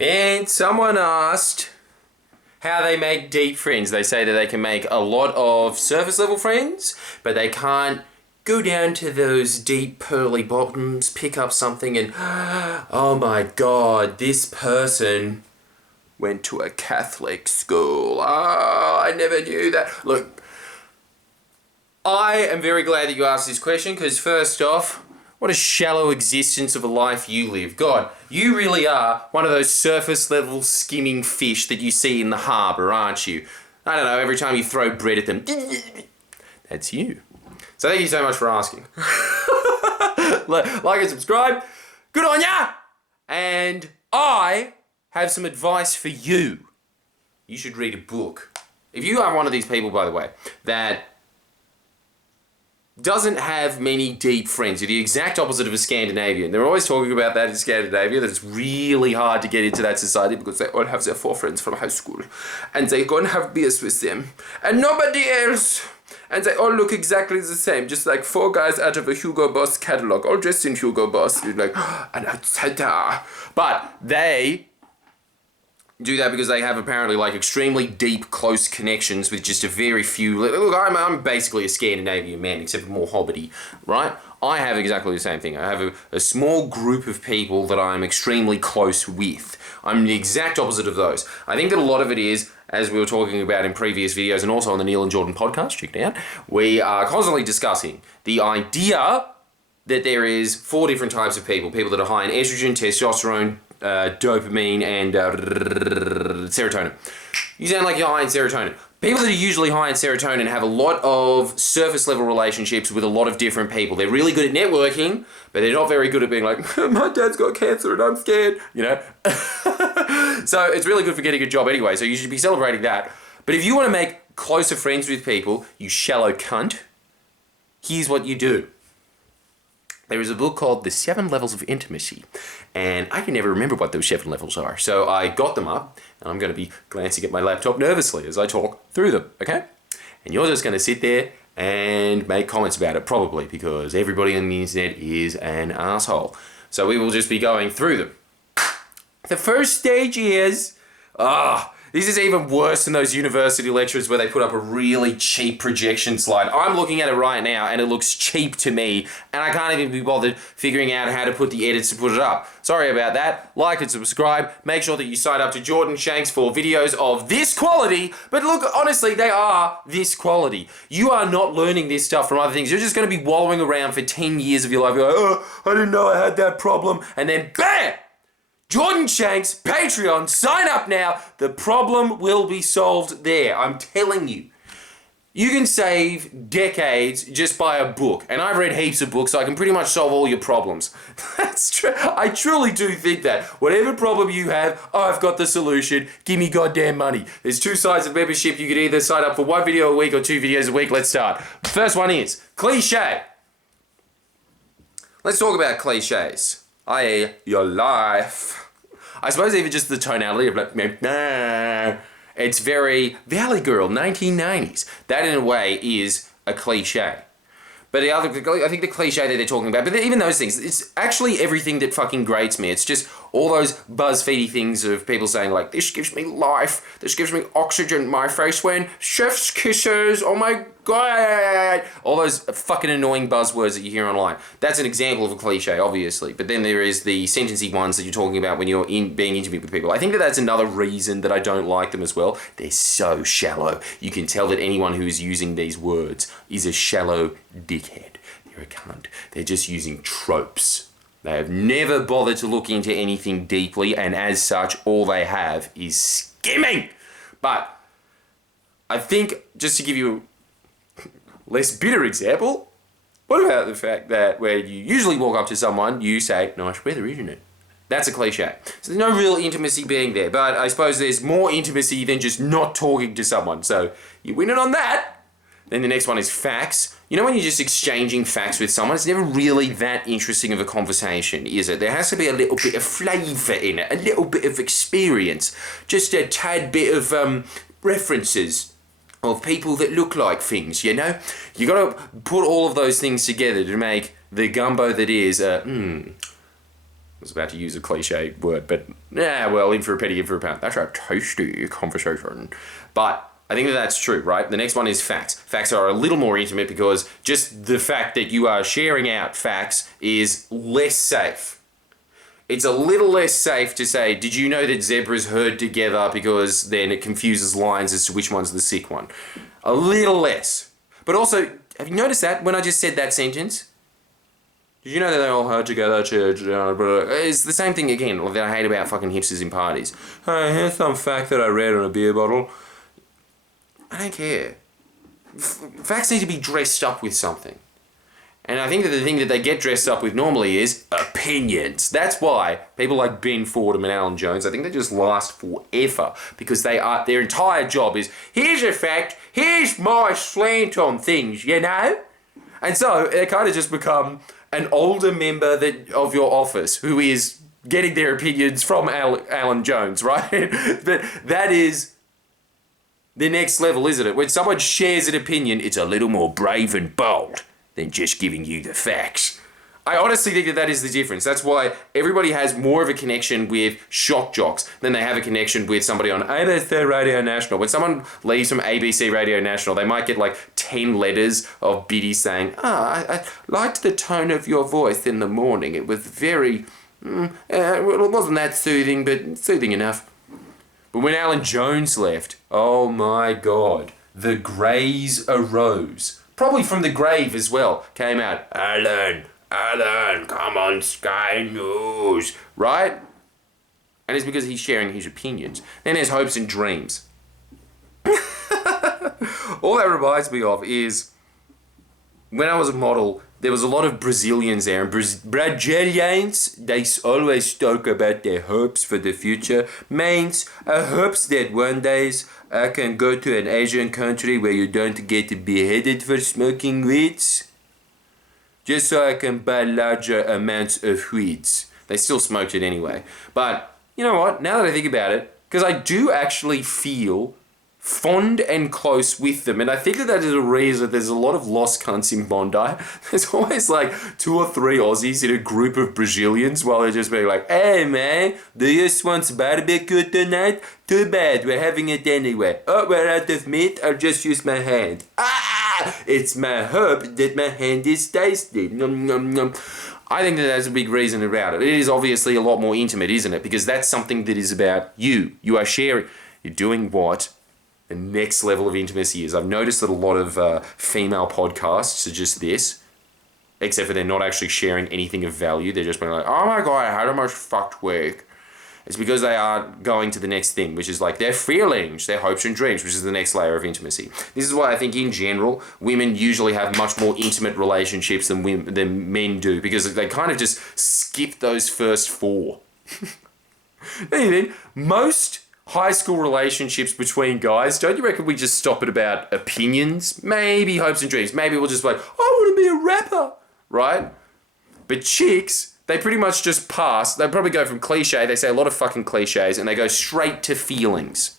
And someone asked how they make deep friends. They say that they can make a lot of surface level friends, but they can't go down to those deep pearly bottoms, pick up something and, oh my god, this person went to a Catholic school. Oh, I never knew that. Look, I am very glad that you asked this question because first off, what a shallow existence of a life you live. God, you really are one of those surface level skimming fish that you see in the harbour, aren't you? I don't know, every time you throw bread at them, that's you. So thank you so much for asking. Like and subscribe. Good on ya! And I have some advice for you. You should read a book. If you are one of these people, by the way, that doesn't have many deep friends, you're the exact opposite of a Scandinavian. They're always talking about that in Scandinavia, that it's really hard to get into that society because they all have their 4 friends from high school. And they go and have beers with them. And nobody else. And they all look exactly the same, just like 4 guys out of a Hugo Boss catalog, all dressed in Hugo Boss. You're like, an outsider. But they do that because they have apparently like extremely deep, close connections with just a very few. Look, I'm basically a Scandinavian man, except more hobbity, right? I have exactly the same thing. I have a small group of people that I'm extremely close with. I'm the exact opposite of those. I think that a lot of it is, as we were talking about in previous videos and also on the Neil and Jordan podcast, check it out, we are constantly discussing the idea that there is 4 different types of people. People that are high in estrogen, testosterone, dopamine, and serotonin. You sound like you're high in serotonin. People that are usually high in serotonin have a lot of surface level relationships with a lot of different people. They're really good at networking, but they're not very good at being like, my dad's got cancer and I'm scared, you know? So it's really good for getting a job anyway, so you should be celebrating that. But if you want to make closer friends with people, you shallow cunt, here's what you do. There is a book called The 7 Levels of Intimacy, and I can never remember what those 7 levels are. So I got them up, and I'm going to be glancing at my laptop nervously as I talk through them, okay? And you're just going to sit there and make comments about it, probably, because everybody on the internet is an asshole. So we will just be going through them. The first stage is, this is even worse than those university lectures where they put up a really cheap projection slide. I'm looking at it right now and it looks cheap to me and I can't even be bothered figuring out how to put the edits to put it up. Sorry about that. Like and subscribe. Make sure that you sign up to Jordan Shanks for videos of this quality. But look, honestly, they are this quality. You are not learning this stuff from other things. You're just going to be wallowing around for 10 years of your life. You're like, oh, I didn't know I had that problem. And then BAM! Jordan Shanks, Patreon, sign up now. The problem will be solved there. I'm telling you. You can save decades just by a book. And I've read heaps of books, so I can pretty much solve all your problems. That's true. I truly do think that. Whatever problem you have, I've got the solution. Give me goddamn money. There's 2 sides of membership. You can either sign up for 1 video a week or 2 videos a week. Let's start. First one is cliche. Let's talk about cliches. I.e. your life. I suppose even just the tonality of like, nah. It's very Valley Girl, 1990s. That in a way is a cliche. But the other, I think the cliche that they're talking about, but even those things, it's actually everything that fucking grates me. It's just all those BuzzFeedy things of people saying like, this gives me life, this gives me oxygen in my face when chef's kisses, oh my god. All those fucking annoying buzzwords that you hear online. That's an example of a cliche, obviously. But then there is the sentencey ones that you're talking about when you're being intimate with people. I think that that's another reason that I don't like them as well. They're so shallow. You can tell that anyone who is using these words is a shallow dickhead. They're a cunt. They're just using tropes. They have never bothered to look into anything deeply, and as such, all they have is skimming. But I think, just to give you a less bitter example, what about the fact that when you usually walk up to someone, you say, nice weather, isn't it? That's a cliche. So there's no real intimacy being there, but I suppose there's more intimacy than just not talking to someone. So you win it on that. Then the next one is facts. You know when you're just exchanging facts with someone, it's never really that interesting of a conversation, is it? There has to be a little bit of flavour in it, a little bit of experience, just a tad bit of references of people that look like things, you know? You got to put all of those things together to make the gumbo that is, I was about to use a cliche word, but Yeah, well, in for a penny, in for a pound. That's a tasty conversation. But I think that that's true, right? The next one is facts. Facts are a little more intimate because just the fact that you are sharing out facts is less safe. It's a little less safe to say, did you know that zebras herd together, because then it confuses lions as to which one's the sick one. A little less. But also, have you noticed that when I just said that sentence? Did you know that they all herd together? It's the same thing again that I hate about fucking hipsters in parties. Hey, here's some fact that I read on a beer bottle. I don't care. Facts need to be dressed up with something. And I think that the thing that they get dressed up with normally is opinions. That's why people like Ben Fordham and Alan Jones, I think they just last forever, because their entire job is, here's a fact, here's my slant on things, you know? And so they kind of just become an older member of your office who is getting their opinions from Alan Jones, right? But that is the next level, isn't it? When someone shares an opinion, it's a little more brave and bold than just giving you the facts. I honestly think that is the difference. That's why everybody has more of a connection with shock jocks than they have a connection with somebody on ABC Radio National. When someone leaves from ABC Radio National, they might get like 10 letters of biddies saying, I liked the tone of your voice in the morning. It was very, well, it wasn't that soothing, but soothing enough. But when Alan Jones left, oh my God, the greys arose. Probably from the grave as well, came out, Alan, come on Sky News, right? And it's because he's sharing his opinions. Then there's hopes and dreams. All that reminds me of is, when I was a model, there was a lot of Brazilians there, and Brazilians, they always talk about their hopes for the future. Means, hopes that one day I can go to an Asian country where you don't get beheaded for smoking weeds, just so I can buy larger amounts of weeds. They still smoked it anyway. But, you know what, now that I think about it, because I do actually feel fond and close with them, and I think that is a reason there's a lot of lost cunts in Bondi. There's always like 2 or 3 Aussies in a group of Brazilians while they're just being like, hey man, do you want barbecue tonight? Too bad, we're having it anyway. Oh, we're out of meat, I'll just use my hand. It's my hope that my hand is tasty. Nom, nom, nom. I think that there's a big reason about it. It is obviously a lot more intimate, isn't it? Because that's something that is about you. You are sharing, you're doing what the next level of intimacy is. I've noticed that a lot of female podcasts are just this, except for they're not actually sharing anything of value. They're just being like, oh my God, I had a most fucked week. It's because they are going to the next thing, which is like their feelings, their hopes and dreams, which is the next layer of intimacy. This is why I think in general, women usually have much more intimate relationships than men do, because they kind of just skip those first 4. Anything, most high school relationships between guys, don't you reckon we just stop at about opinions? Maybe hopes and dreams. Maybe we'll just be like, I want to be a rapper, right? But chicks, they pretty much just pass. They probably go from cliche, they say a lot of fucking cliches, and they go straight to feelings.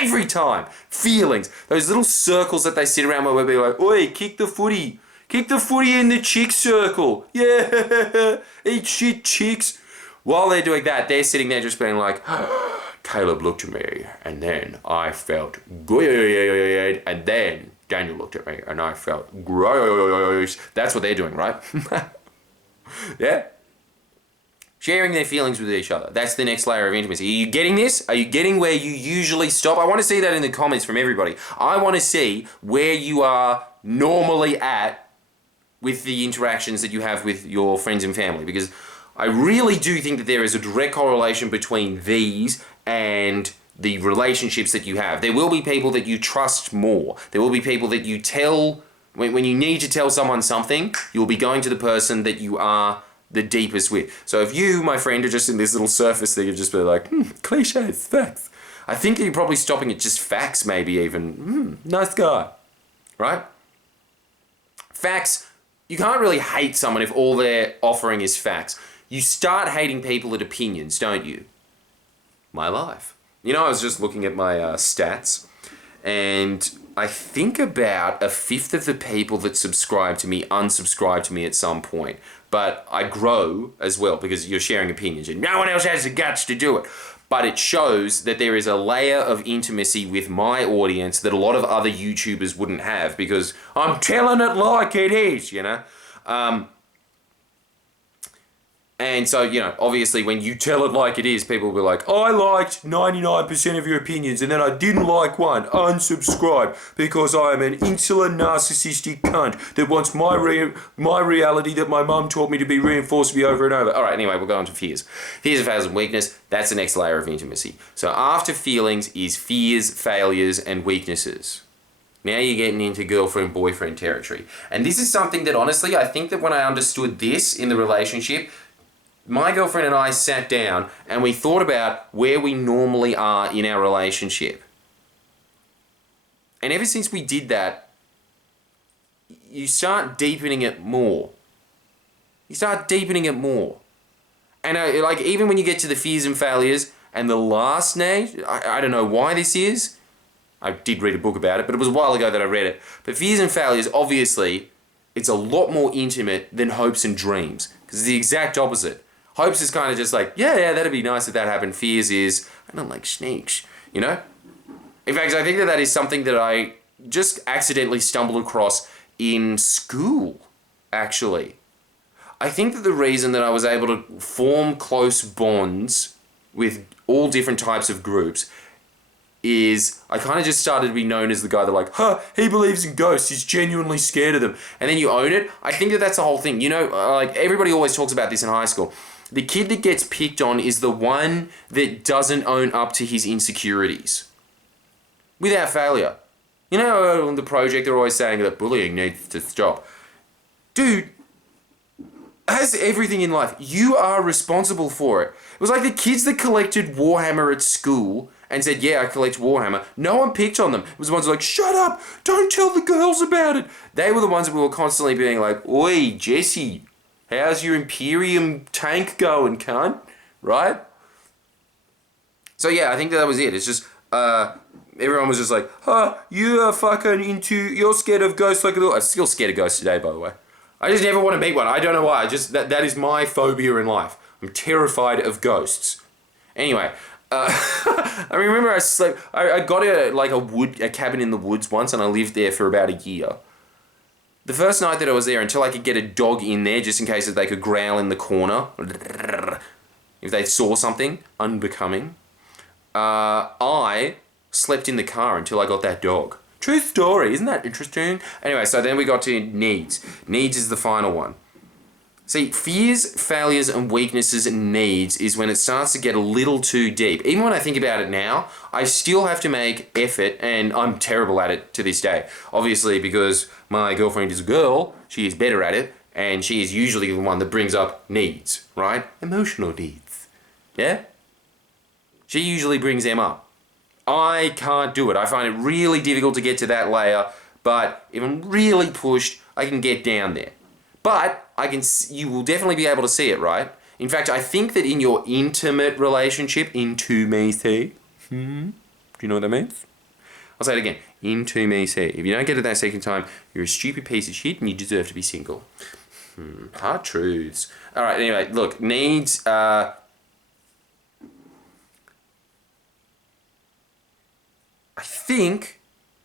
Every time. Feelings. Those little circles that they sit around where we'll be like, oi, kick the footy. Kick the footy in the chick circle. Yeah, eat shit, chicks. While they're doing that, they're sitting there just being like, Caleb looked at me, and then I felt good, and then Daniel looked at me, and I felt gross. That's what they're doing, right? Yeah? Sharing their feelings with each other. That's the next layer of intimacy. Are you getting this? Are you getting where you usually stop? I want to see that in the comments from everybody. I want to see where you are normally at with the interactions that you have with your friends and family, because I really do think that there is a direct correlation between these and the relationships that you have. There will be people that you trust more. There will be people that you tell, when you need to tell someone something, you'll be going to the person that you are the deepest with. So if you, my friend, are just in this little surface thing of just be like, cliches, facts, I think you're probably stopping at just facts, maybe even, nice guy, right? Facts, you can't really hate someone if all they're offering is facts. You start hating people at opinions, don't you? My life. You know, I was just looking at my stats, and I think about 1/5 of the people that subscribe to me unsubscribe to me at some point. but I grow as well because you're sharing opinions and no one else has the guts to do it. But it shows that there is a layer of intimacy with my audience that a lot of other YouTubers wouldn't have because I'm telling it like it is, you know? And so, you know, obviously when you tell it like it is, people will be like, I liked 99% of your opinions and then I didn't like one. Unsubscribe because I am an insular narcissistic cunt that wants my reality that my mum taught me to be reinforced to be over and over. All right, anyway, we'll go on to fears. Fears of failures and weakness. That's the next layer of intimacy. So after feelings is fears, failures, and weaknesses. Now you're getting into girlfriend-boyfriend territory. And this is something that honestly, I think that when I understood this in the relationship, my girlfriend and I sat down and we thought about where we normally are in our relationship. And ever since we did that, you start deepening it more. You start deepening it more. And like even when you get to the fears and failures and the last stage, I don't know why this is. I did read a book about it, but it was a while ago that I read it. But fears and failures, obviously, it's a lot more intimate than hopes and dreams. Because it's the exact opposite. Hopes is kind of just like, yeah, that'd be nice if that happened. Fears is, I don't like snakes, you know? In fact, I think that is something that I just accidentally stumbled across in school, actually. I think that the reason that I was able to form close bonds with all different types of groups is I kind of just started to be known as the guy that like, he believes in ghosts, he's genuinely scared of them. And then you own it. I think that that's the whole thing. You know, like everybody always talks about this in high school. The kid that gets picked on is the one that doesn't own up to his insecurities. Without failure. You know, on the project they're always saying that bullying needs to stop. Dude, as everything in life, you are responsible for it. It was like the kids that collected Warhammer at school and said, yeah, I collect Warhammer. No one picked on them. It was the ones who were like, shut up, don't tell the girls about it. They were the ones that we were constantly being like, oi, Jesse, how's your Imperium tank going, cunt? Right? So yeah, I think that was it. It's just, everyone was just like, you're scared of ghosts like a little... I'm still scared of ghosts today, by the way. I just never want to meet one. I don't know why. That is my phobia in life. I'm terrified of ghosts. Anyway, I remember I got a cabin in the woods once and I lived there for about a year. The first night that I was there, until I could get a dog in there just in case that they could growl in the corner, if they saw something unbecoming, I slept in the car until I got that dog. True story, isn't that interesting? Anyway, so then we got to needs. Needs is the final one. See, fears, failures, and weaknesses and needs is when it starts to get a little too deep. Even when I think about it now, I still have to make effort, and I'm terrible at it to this day. Obviously, because my girlfriend is a girl, she is better at it, and she is usually the one that brings up needs, right? Emotional needs. Yeah? She usually brings them up. I can't do it. I find it really difficult to get to that layer, but if I'm really pushed, I can get down there. But you will definitely be able to see it, right? In fact, I think that in your intimate relationship, intimacy, do you know what that means? I'll say it again, intimacy. If you don't get it that second time, you're a stupid piece of shit and you deserve to be single. Hard truths. All right, anyway, look, needs, I think,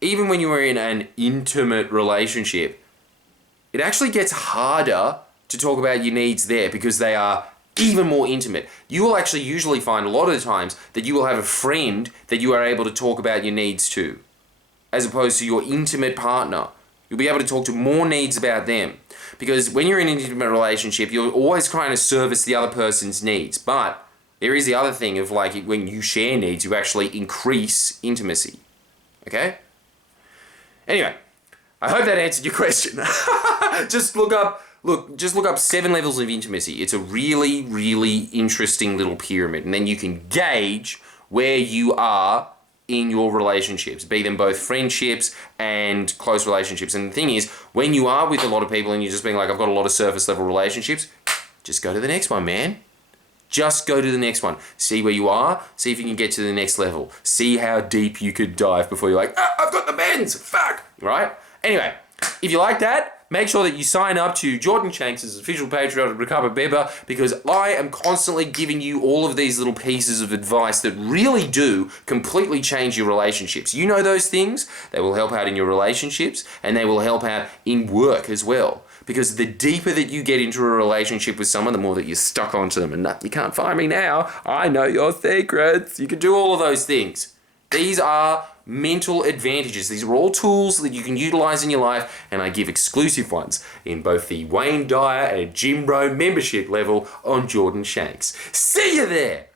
even when you are in an intimate relationship, it actually gets harder to talk about your needs there because they are even more intimate. You will actually usually find a lot of the times that you will have a friend that you are able to talk about your needs to, as opposed to your intimate partner. You'll be able to talk to more needs about them. Because when you're in an intimate relationship, you're always trying to service the other person's needs. But there is the other thing of like when you share needs, you actually increase intimacy. Okay? Anyway, I hope that answered your question. Just look up 7 levels of intimacy. It's a really, really interesting little pyramid. And then you can gauge where you are in your relationships, be them both friendships and close relationships. And the thing is, when you are with a lot of people and you're just being like, I've got a lot of surface level relationships, just go to the next one, man. Just go to the next one. See where you are. See if you can get to the next level. See how deep you could dive before you're like, I've got the bends. Fuck. Right? Anyway, if you like that, make sure that you sign up to Jordan Shanks' official Patreon to become a member, because I am constantly giving you all of these little pieces of advice that really do completely change your relationships. You know those things? They will help out in your relationships, and they will help out in work as well. Because the deeper that you get into a relationship with someone, the more that you're stuck onto them. And you can't find me now. I know your secrets. You can do all of those things. These are mental advantages. These are all tools that you can utilize in your life, and I give exclusive ones in both the Wayne Dyer and Jim Rohn membership level on Jordan Shanks. See you there!